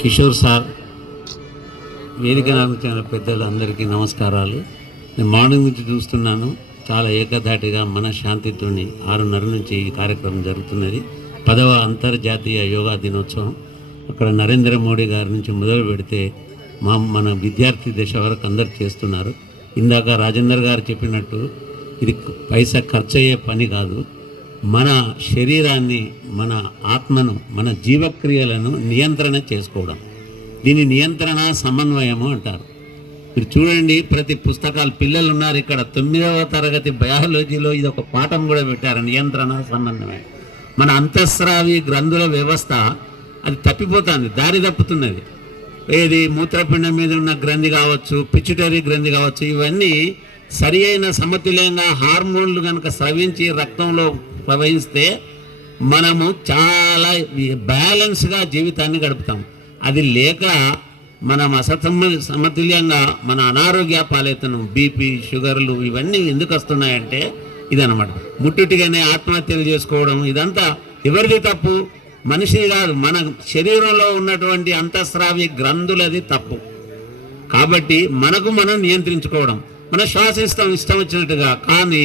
Kishore sir వేదిక నాయకుల పెద్దలందరికీ నమస్కారాలు. నేను మార్నింగ్ నుంచి చూస్తున్నాను, చాలా ఏకధాటిగా మనశ్శాంతితోని 6:30 నుంచి ఈ కార్యక్రమం జరుగుతున్నది. 10వ అంతర్జాతీయ యోగా దినోత్సవం. అక్కడ నరేంద్ర మోడీ గారి నుంచి మొదలు పెడితే మన విద్యార్థి దశ వరకు అందరు చేస్తున్నారు. ఇందాక రాజేందర్ గారు చెప్పినట్టు ఇది పైసా ఖర్చు అయ్యే పని కాదు. మన శరీరాన్ని, మన ఆత్మను, మన జీవక్రియలను నియంత్రణ చేసుకోవడం, దీని నియంత్రణ సమన్వయము అంటారు. మీరు చూడండి, ప్రతి పుస్తకాలు పిల్లలు ఉన్నారు ఇక్కడ 9వ తరగతి బయాలజీలో ఇది ఒక పాఠం కూడా పెట్టారు, నియంత్రణ సమన్వయం. మన అంతఃస్రావి గ్రంథుల వ్యవస్థ అది తప్పిపోతుంది, దారి తప్పుతున్నది. ఏది మూత్రపిండం మీద ఉన్న గ్రంథి కావచ్చు, పిచ్యుటరీ గ్రంథి కావచ్చు, ఇవన్నీ సరి అయిన సమతుల్యంగా హార్మోన్లు కనుక స్రవించి రక్తంలో ప్రవహిస్తే మనము చాలా బ్యాలెన్స్గా జీవితాన్ని గడుపుతాం. అది లేక మనం సమతుల్యంగా మన అనారోగ్య పాలవుతున్నాం. బీపీ, షుగర్లు ఇవన్నీ ఎందుకు వస్తున్నాయంటే ఇదన్నమాట. ముట్టుటిగానే ఆత్మహత్యలు చేసుకోవడం, ఇదంతా ఎవరిది తప్పు? మనిషిది కాదు, మన శరీరంలో ఉన్నటువంటి అంతఃస్రావి గ్రంథులది తప్పు. కాబట్టి మనకు మనం నియంత్రించుకోవడం. మనం శ్వాసిస్తాం ఇష్టం వచ్చినట్టుగా, కానీ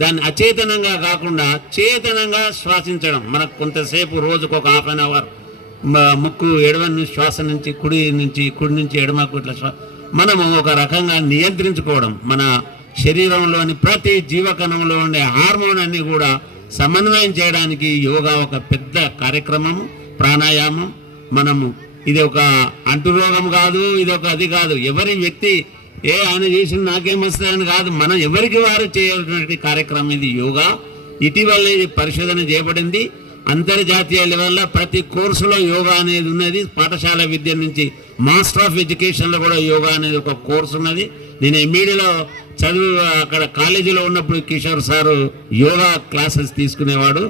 దాన్ని అచేతనంగా కాకుండా చేతనంగా శ్వాసించడం. మనకు కొంతసేపు రోజుకు ఒక ½ గంట ముక్కు ఎడమ శ్వాస నుంచి కుడి నుంచి ఎడమకు ఇట్లా మనము ఒక రకంగా నియంత్రించుకోవడం. మన శరీరంలోని ప్రతి జీవకణంలో ఉండే హార్మోన్ అన్ని కూడా సమన్వయం చేయడానికి యోగా ఒక పెద్ద కార్యక్రమము, ప్రాణాయామం. మనము ఇది ఒక అంటురోగం కాదు, ఇది ఒక అది కాదు. ఎవరి వ్యక్తి ఆయన చేసిన నాకేమొస్తాయని కాదు, మనం ఎవరికి వారు చేయాల్సినటువంటి కార్యక్రమం ఇది యోగా. ఇటీవల ఇది పరిశోధన చేయబడింది. అంతర్జాతీయ లెవెల్లో ప్రతి కోర్సులో యోగా అనేది ఉన్నది. పాఠశాల విద్య నుంచి మాస్టర్ ఆఫ్ ఎడ్యుకేషన్లో కూడా యోగా అనేది ఒక కోర్సు ఉన్నది. నేను ఎంఈడీలో అక్కడ కాలేజీలో ఉన్నప్పుడు కిషోర్ సారు యోగా క్లాసెస్ తీసుకునేవాడు.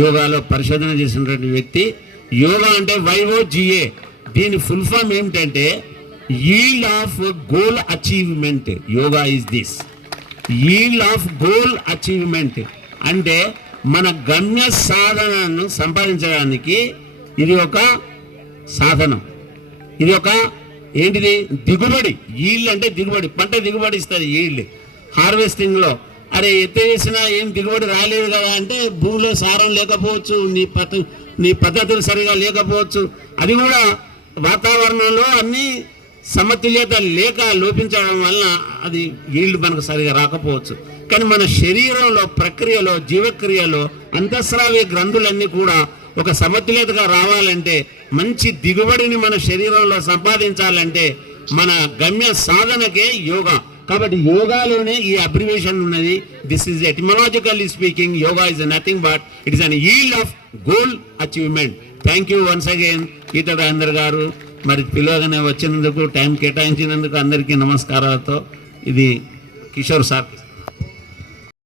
యోగాలో పరిశోధన చేసినటువంటి వ్యక్తి. యోగా అంటే YOGA, దీని ఫుల్ ఫామ్ ఏమిటంటే yield of goal achievement. Yoga is this, yield of goal achievement. అంటే మన గమ్య సాధనను సంపాదించడానికి ఇది ఒక సాధనం. ఇది ఒక ఏంటిది? దిగుబడి. ఈల్డ్ అంటే దిగుబడి, పంట దిగుబడి ఇస్తుంది. ఈల్డ్ హార్వెస్టింగ్లో అరే ఎత్త వేసినా ఏం దిగుబడి రాలేదు కదా అంటే భూమిలో సారం లేకపోవచ్చు, నీ పద్ధతులు సరిగా లేకపోవచ్చు. అది కూడా వాతావరణంలో అన్నీ సమతుల్యత లేక లోపించడం వలన అది ఈల్డ్ మనకు సరిగా రాకపోవచ్చు. కానీ మన శరీరంలో ప్రక్రియలో, జీవక్రియలో అంతఃస్రావి గ్రంథులన్నీ కూడా ఒక సమతుల్యతగా రావాలంటే, మంచి దిగుబడిని మన శరీరంలో సంపాదించాలంటే మన గమ్య సాధనకే యోగా. కాబట్టి యోగాలోనే ఈ అబ్రివేషన్ ఉన్నది. This is etymologically speaking, yoga is nothing but it is an yield of goal achievement. Thank you once again Eatala Rajender garu. మరి పిలవగానే వచ్చినందుకు, టైం కేటాయించినందుకు అందరికీ నమస్కారాలతో ఇది కిషోర్ సార్.